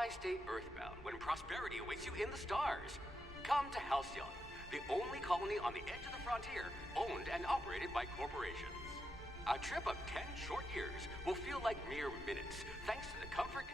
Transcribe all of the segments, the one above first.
Why stay earthbound when prosperity awaits you in the stars? Come to Альциону, the only colony on the edge of the frontier, owned and operated by corporations. A trip of 10 short years will feel like mere minutes, thanks to the comfort.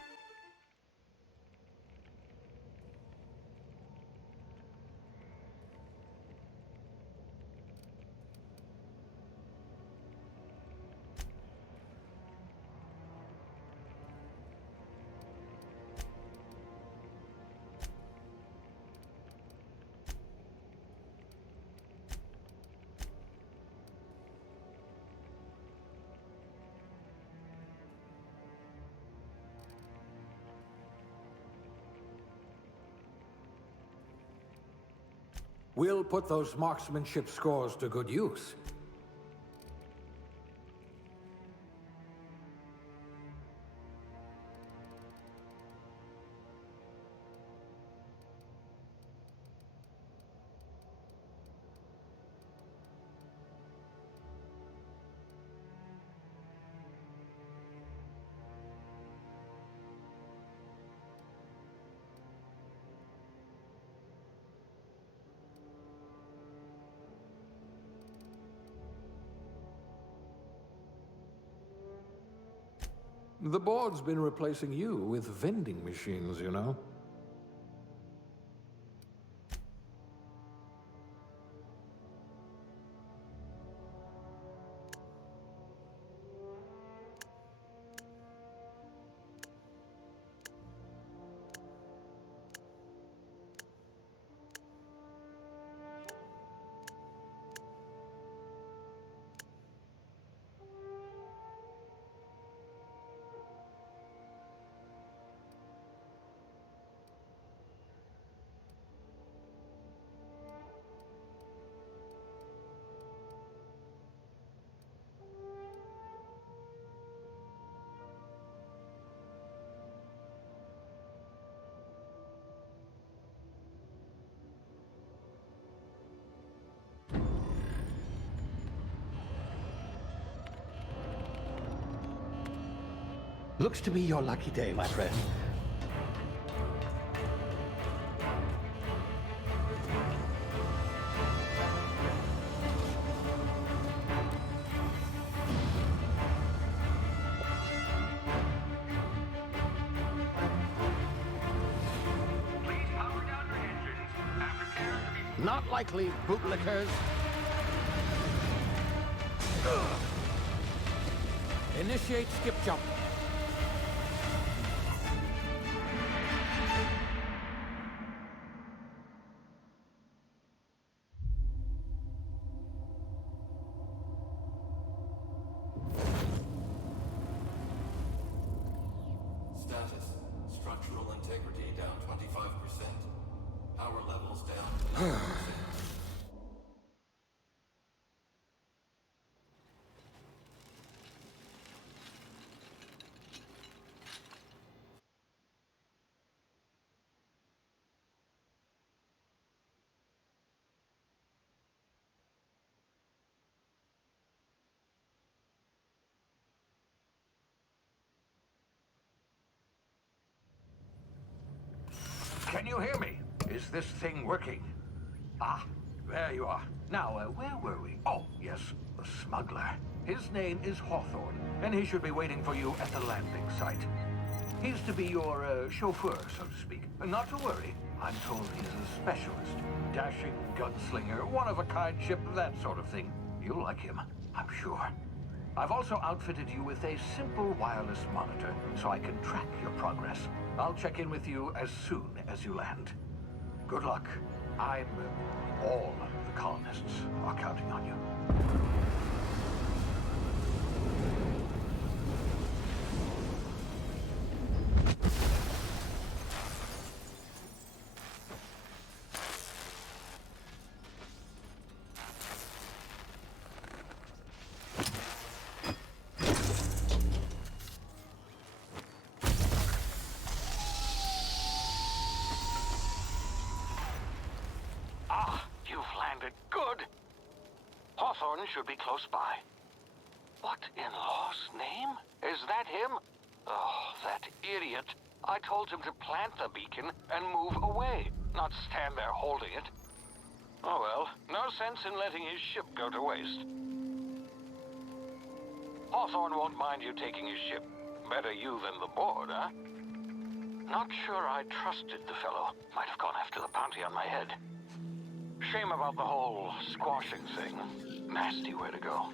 We'll put those marksmanship scores to good use. The board's been replacing you with vending machines, you know. Looks to be your lucky day, my friend. Please power down your engines and prepare to be... Not likely, bootlickers. Initiate skip jump. Status. Structural integrity down 25%. Power levels down to 9%. Can you hear me? Is this thing working? Ah, there you are. Now, where were we? Oh, yes, the smuggler. His name is Hawthorne, and he should be waiting for you at the landing site. He's to be your chauffeur, so to speak. Not to worry. I'm told he's a specialist. Dashing gunslinger, one-of-a-kind ship, that sort of thing. You'll like him, I'm sure. I've also outfitted you with a simple wireless monitor, so I can track your progress. I'll check in with you as soon as you land. Good luck. All the colonists are counting on you. Good. Hawthorne should be close by. What in law's name? Is that him? Oh, that idiot. I told him to plant the beacon and move away, not stand there holding it. Oh well, no sense in letting his ship go to waste. Hawthorne won't mind you taking his ship. Better you than the board, huh? Not sure I trusted the fellow. Might have gone after the bounty on my head. Shame about the whole squashing thing. Nasty way to go.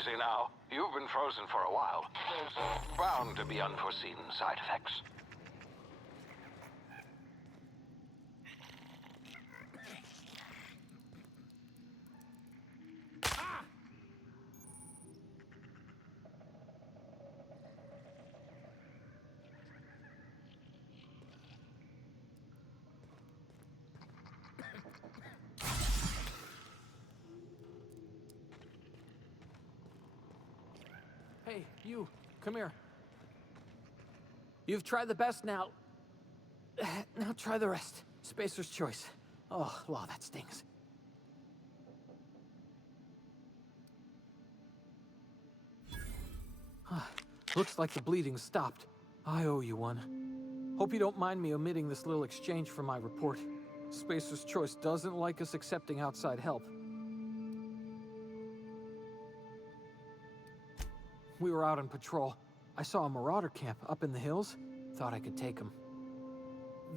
Easy now. You've been frozen for a while. There's bound to be unforeseen side effects. Hey, you, come here. You've tried the best now. Now try the rest. Spacer's choice. Oh, wow, that stings. Looks like the bleeding stopped. I owe you one. Hope you don't mind me omitting this little exchange from my report. Spacer's choice doesn't like us accepting outside help. We were out on patrol. I saw a marauder camp up in the hills. Thought I could take him.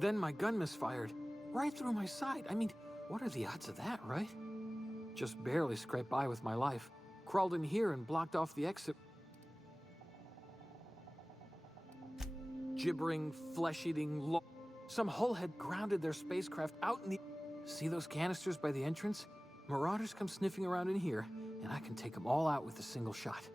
Then my gun misfired. Right through my side. I mean, what are the odds of that, right? Just barely scraped by with my life. Crawled in here and blocked off the exit. Gibbering, flesh-eating Some hullhead grounded their spacecraft out in the... See those canisters by the entrance? Marauders come sniffing around in here, and I can take them all out with a single shot.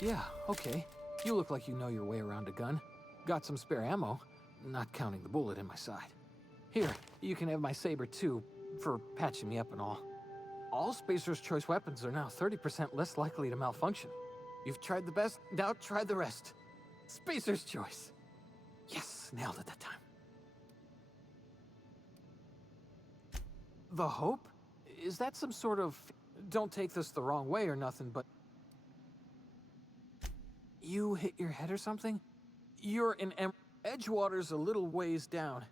Yeah, okay. You look like you know your way around a gun. Got some spare ammo, not counting the bullet in my side. Here, you can have my saber too, for patching me up and all. All Spacer's choice weapons are now 30% less likely to malfunction. You've tried the best, now try the rest. Spacer's choice. Yes, nailed it that time. The Hope? Is that some sort of... Don't take this the wrong way or nothing, but... You hit your head or something? You're in Edgewater's a little ways down.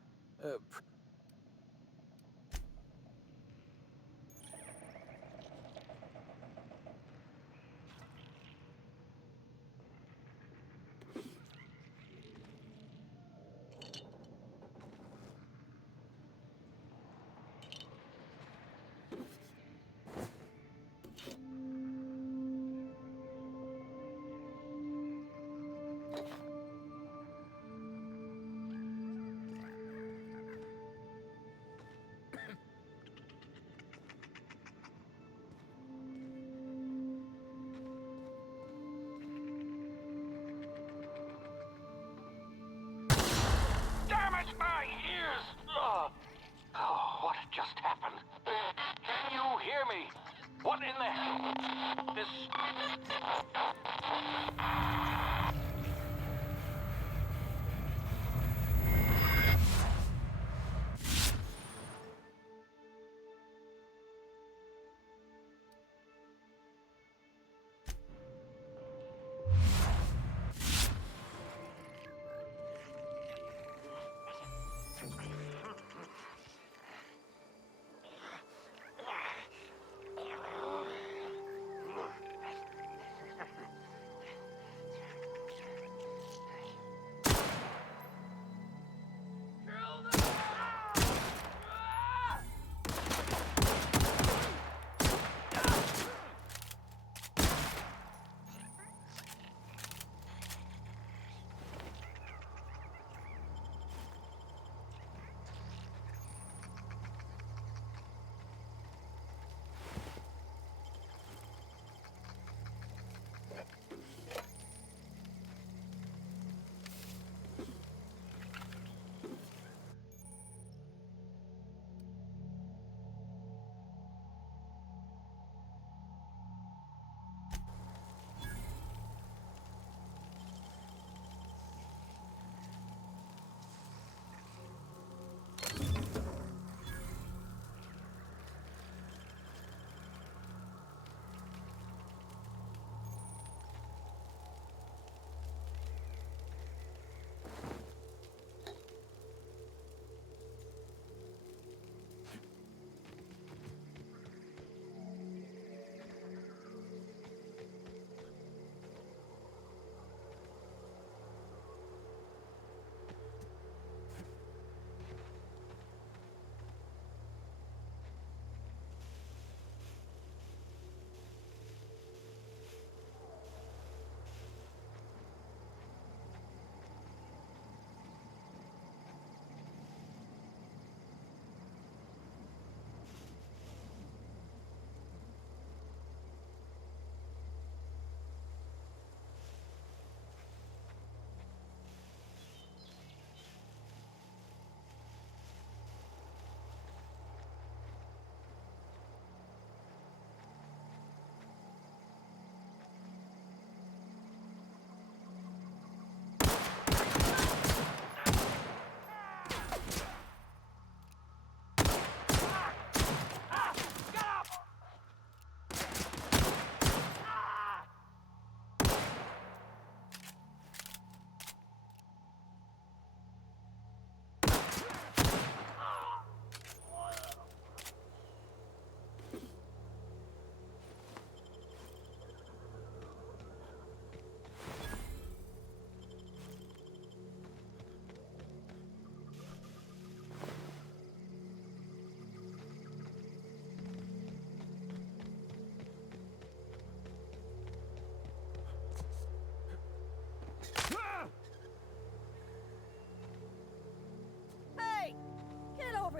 My ears! Oh, what just happened? Can you hear me? What in the hell? This...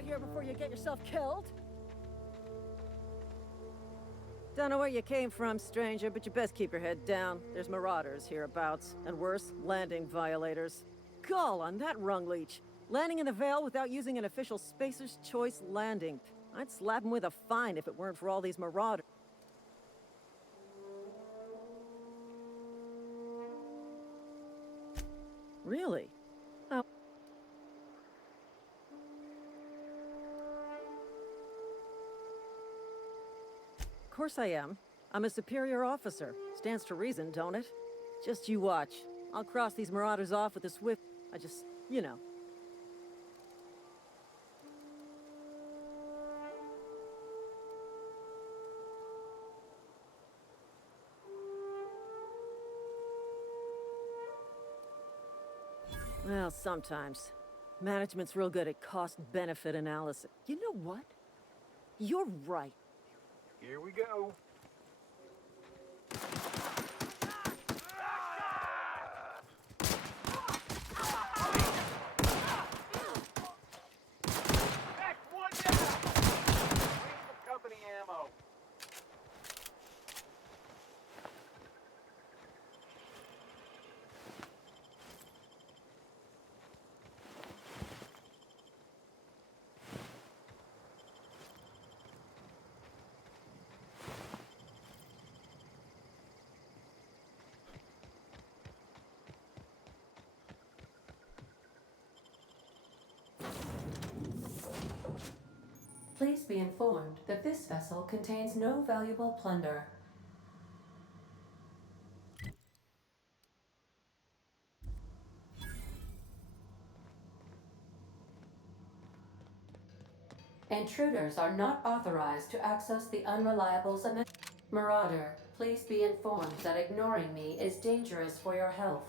here before you get yourself killed. Don't know where you came from, stranger, but you best keep your head down. There's marauders hereabouts, and worse, landing violators. Gall on that rung leech. Landing in the Vale without using an official Spacer's Choice landing. I'd slap him with a fine if it weren't for all these marauders. Really? Oh. Of course I am. I'm a superior officer. Stands to reason, don't it? Just you watch. I'll cross these marauders off with a swift... I just... you know. Well, sometimes. Management's real good at cost-benefit analysis. You know what? You're right. Here we go. Next one down! Bring some company ammo. Please be informed that this vessel contains no valuable plunder. Intruders are not authorized to access the unreliable's Marauder, please be informed that ignoring me is dangerous for your health.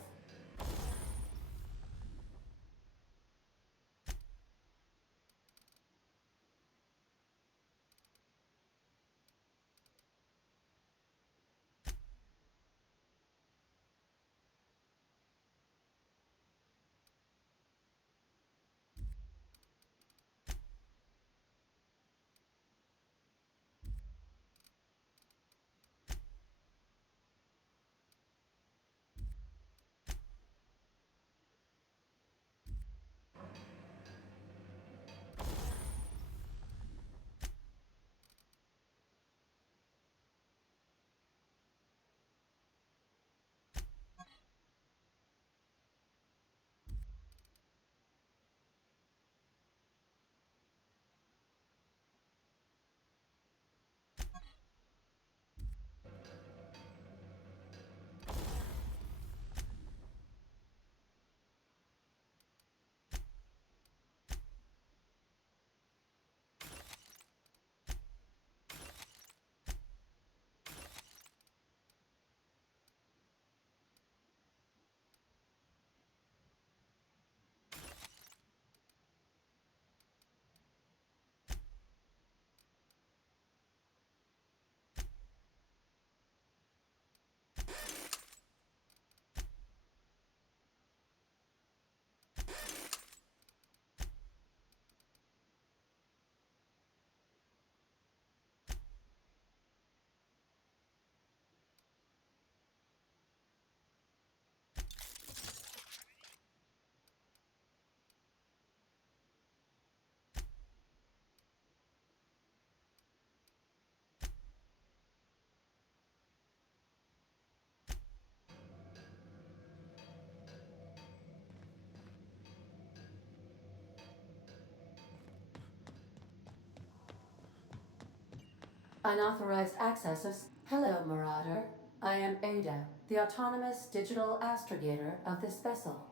Unauthorized access of... Hello, Marauder. I am Ada, the autonomous digital astrogator of this vessel.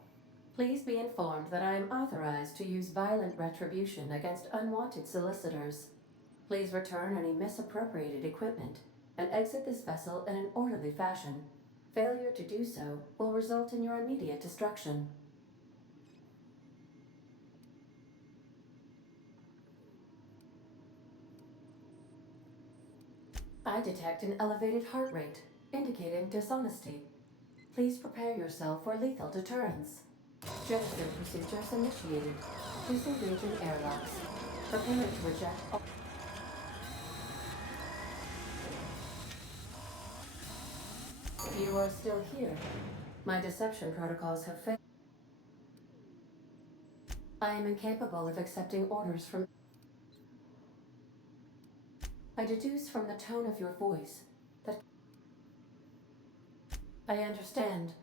Please be informed that I am authorized to use violent retribution against unwanted solicitors. Please return any misappropriated equipment and exit this vessel in an orderly fashion. Failure to do so will result in your immediate destruction. I detect an elevated heart rate, indicating dishonesty. Please prepare yourself for lethal deterrence. Gesture procedures initiated. Disengaging airlocks. Preparing to reject all. You are still here. My deception protocols have failed. I am incapable of accepting orders from... I deduce from the tone of your voice that... I understand.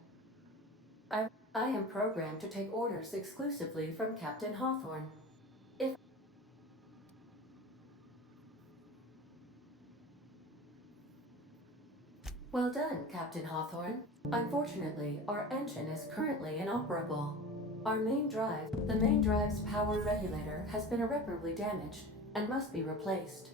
I am programmed to take orders exclusively from Captain Hawthorne. If... Well done, Captain Hawthorne. Unfortunately, our engine is currently inoperable. The main drive's power regulator has been irreparably damaged and must be replaced.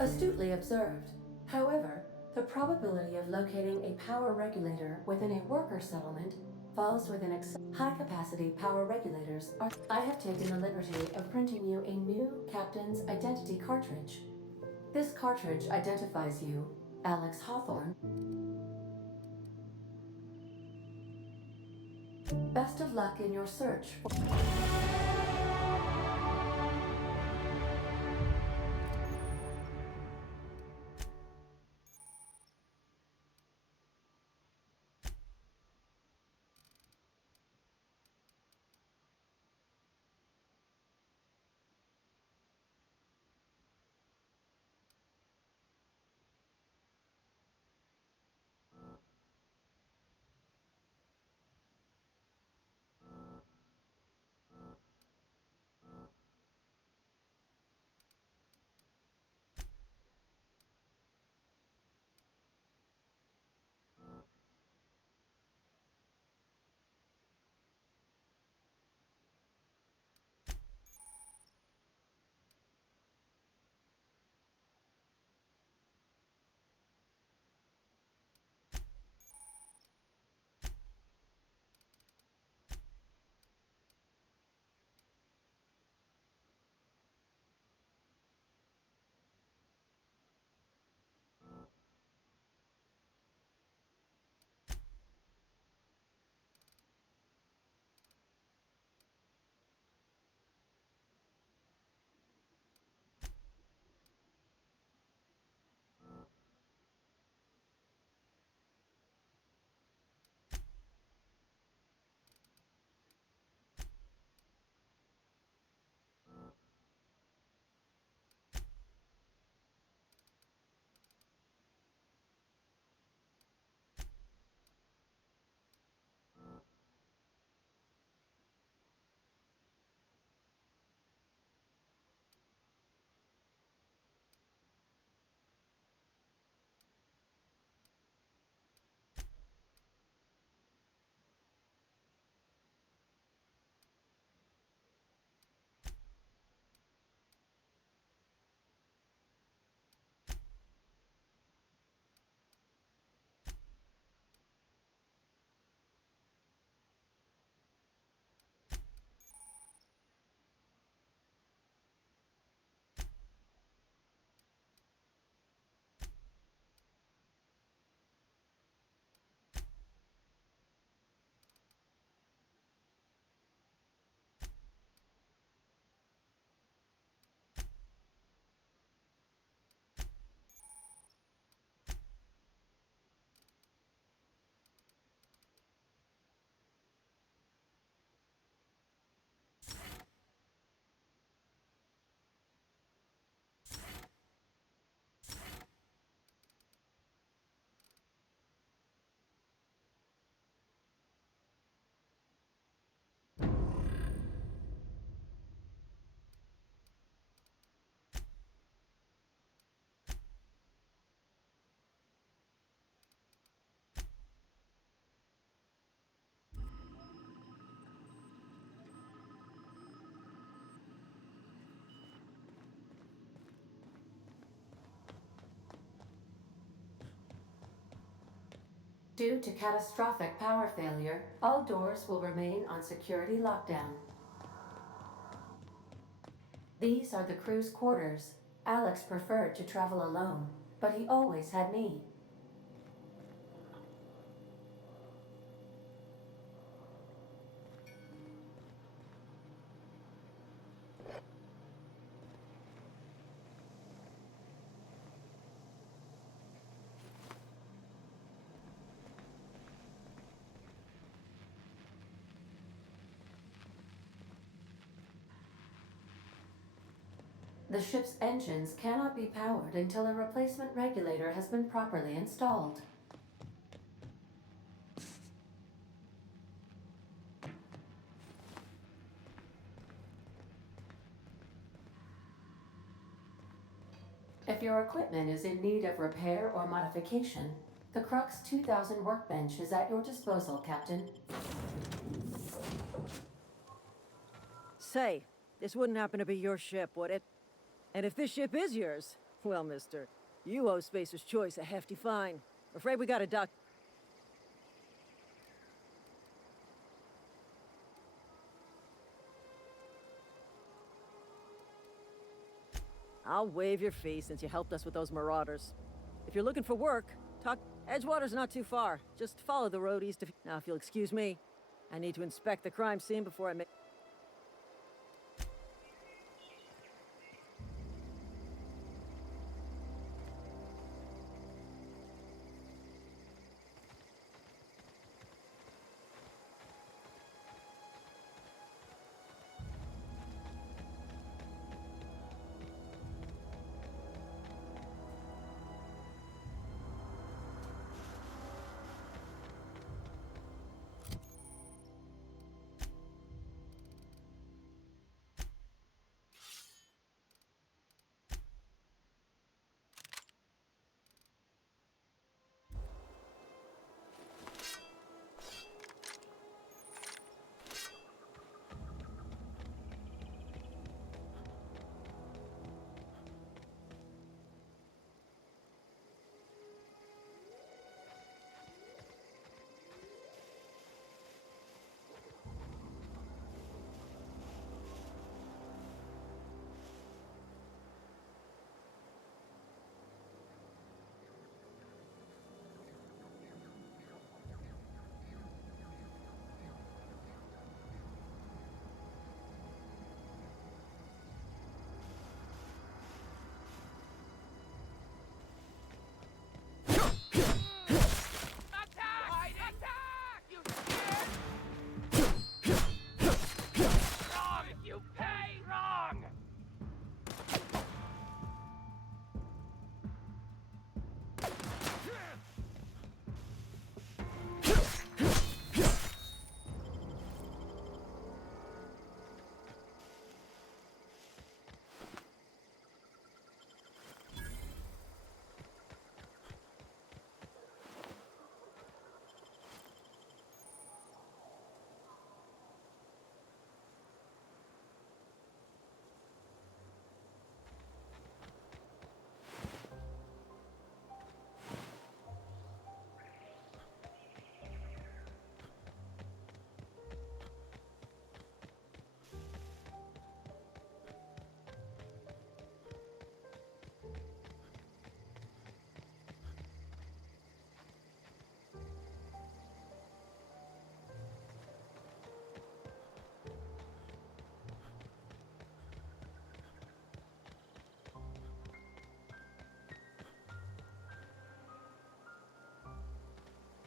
Astutely observed. However, the probability of locating a power regulator within a worker settlement falls within high-capacity power regulators are... I have taken the liberty of printing you a new captain's identity cartridge. This cartridge identifies you, Alex Hawthorne. Best of luck in your search for... Due to catastrophic power failure, all doors will remain on security lockdown. These are the crew's quarters. Alex preferred to travel alone. but he always had me. The ship's engines cannot be powered until a replacement regulator has been properly installed. If your equipment is in need of repair or modification, the Crux 2000 workbench is at your disposal, Captain. Say, this wouldn't happen to be your ship, would it? And if this ship is yours, well, mister, you owe Spacer's Choice a hefty fine. Afraid we gotta dock. I'll waive your fee since you helped us with those marauders. If you're looking for work, talk. Edgewater's not too far. Just follow the road east of. Now, if you'll excuse me, I need to inspect the crime scene before I make.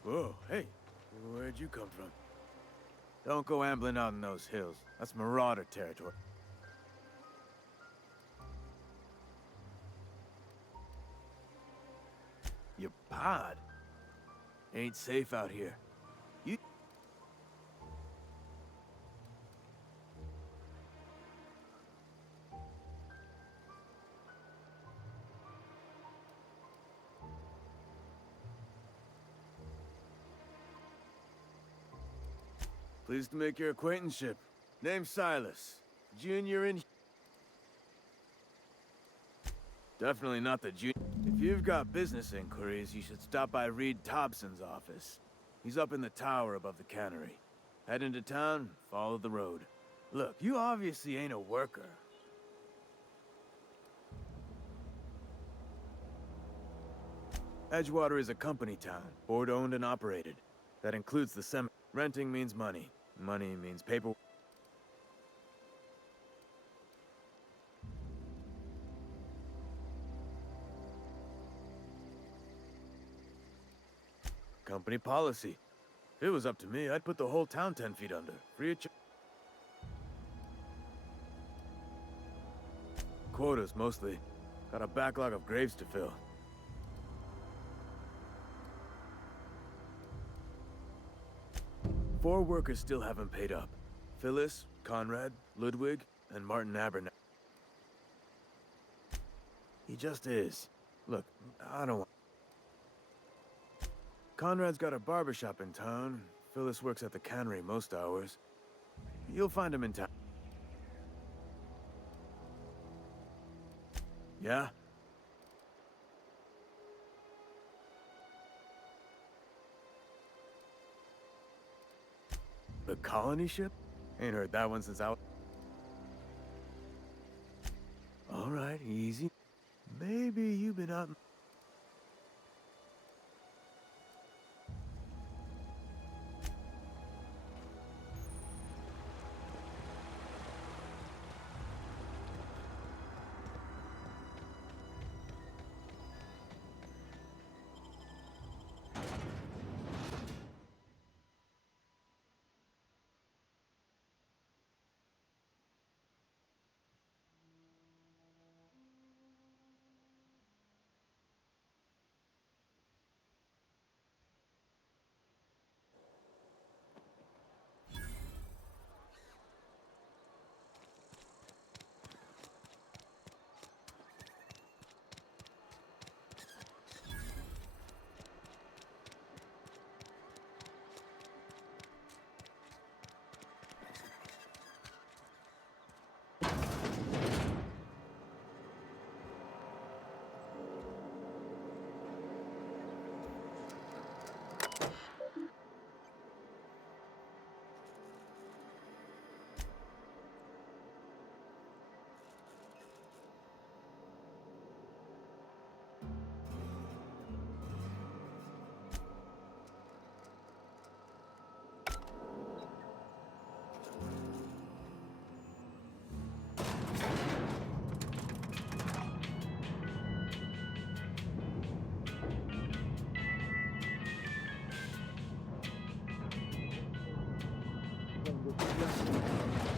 Whoa, hey, where'd you come from? Don't go ambling out in those hills. That's marauder territory. Your pod? Ain't safe out here. You... Pleased to make your acquaintanceship. Name's Silas. Junior in... Definitely not the junior. If you've got business inquiries, you should stop by Reed Thompson's office. He's up in the tower above the cannery. Head into town, follow the road. Look, you obviously ain't a worker. Edgewater is a company town, board-owned and operated. That includes the Renting means money. Money means paper. Company policy. If it was up to me, I'd put the whole town 10 feet under. Free of charge. Quotas, mostly. Got a backlog of graves to fill. Four workers still haven't paid up. Phyllis, Conrad, Ludwig, and Martin Abernathy. He just is. Look, I don't want... Conrad's got a barbershop in town. Phyllis works at the cannery most hours. You'll find him in town. Yeah? The colony ship? Ain't heard that one since I was... All right, easy. Maybe you've been out...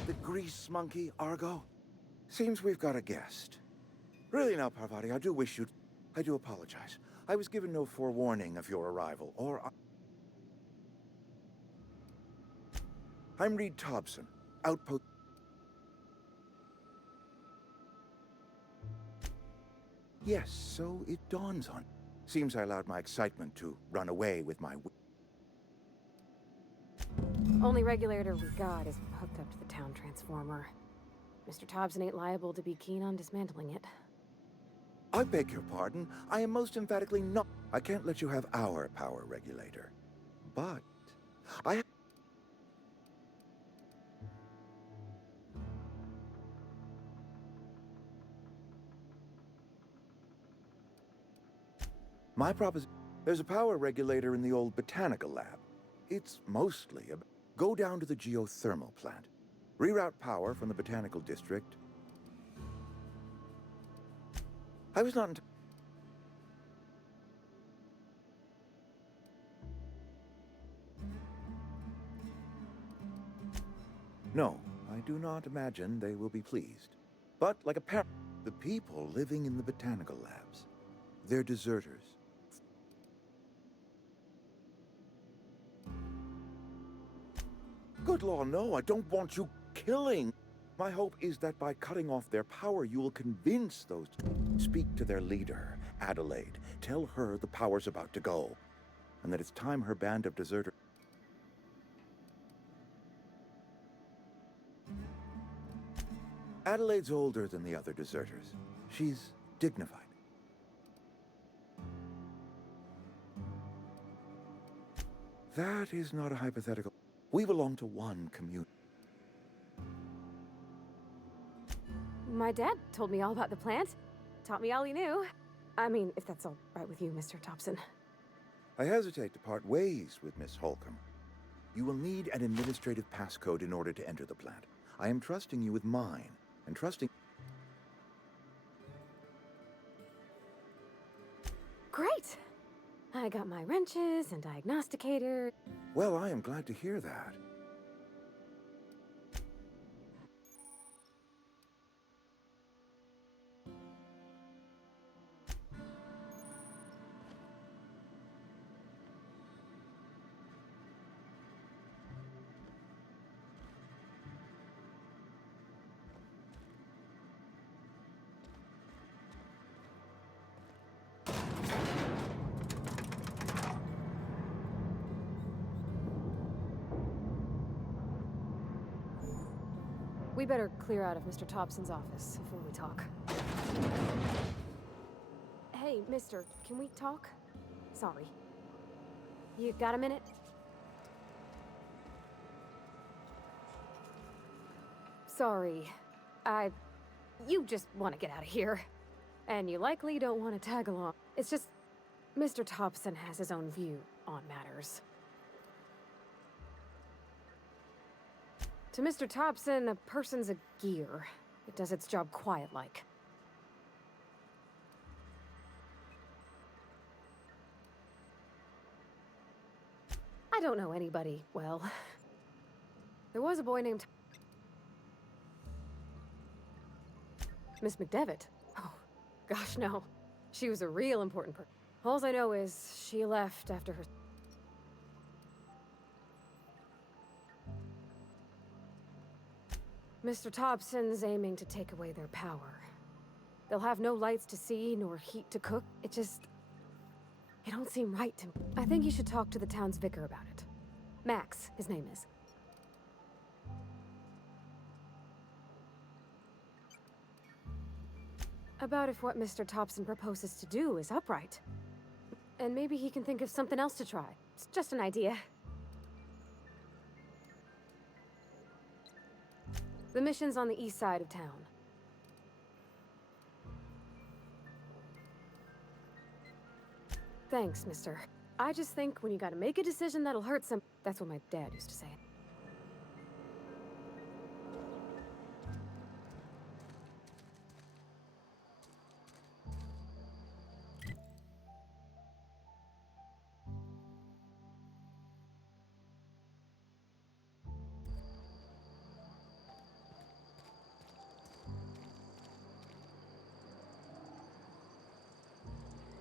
The grease monkey, Argo? Seems we've got a guest. Really now, Parvati, I do wish you'd... I do apologize. I was given no forewarning of your arrival, or... I'm Reed Thompson, outpost... Yes, so it dawns on... Seems I allowed my excitement to run away with my... Only regulator we got is hooked up to the town transformer. Mr. Thompson ain't liable to be keen on dismantling it. I beg your pardon. I am most emphatically not... I can't let you have our power regulator. But... I... My proposition... There's a power regulator in the old botanical lab. It's mostly a... Go down to the geothermal plant. Reroute power from the botanical district. I was not... No, I do not imagine they will be pleased. But, like a parent, the people living in the botanical labs, they're deserters. Good law, no, I don't want you killing. My hope is that by cutting off their power, you will convince those... Speak to their leader, Adelaide. Tell her the power's about to go, and that it's time her band of deserters... Adelaide's older than the other deserters. She's dignified. That is not a hypothetical. We belong to one community. My dad told me all about the plant. Taught me all he knew. I mean, if that's all right with you, Mr. Thompson. I hesitate to part ways with Miss Holcomb. You will need an administrative passcode in order to enter the plant. I am trusting you with mine, and trusting... Great! I got my wrenches and diagnosticator. Well, I am glad to hear that. We better clear out of Mr. Thompson's office before we talk. Hey, mister, can we talk? Sorry. You got a minute? Sorry. You just want to get out of here. And you likely don't want to tag along. It's just, Mr. Thompson has his own view on matters. To Mr. Thompson, a person's a gear. It does its job quiet-like. I don't know anybody well. There was a boy named... Miss McDevitt. Oh, gosh, no. She was a real important person. All I know is she left after her... Mr. Thompson's aiming to take away their power. They'll have no lights to see, nor heat to cook. It don't seem right to me. I think you should talk to the town's vicar about it. Max, his name is. About if what Mr. Thompson proposes to do is upright. And maybe he can think of something else to try. It's just an idea. The mission's on the east side of town. Thanks, mister. I just think when you gotta make a decision that'll hurt some... That's what my dad used to say.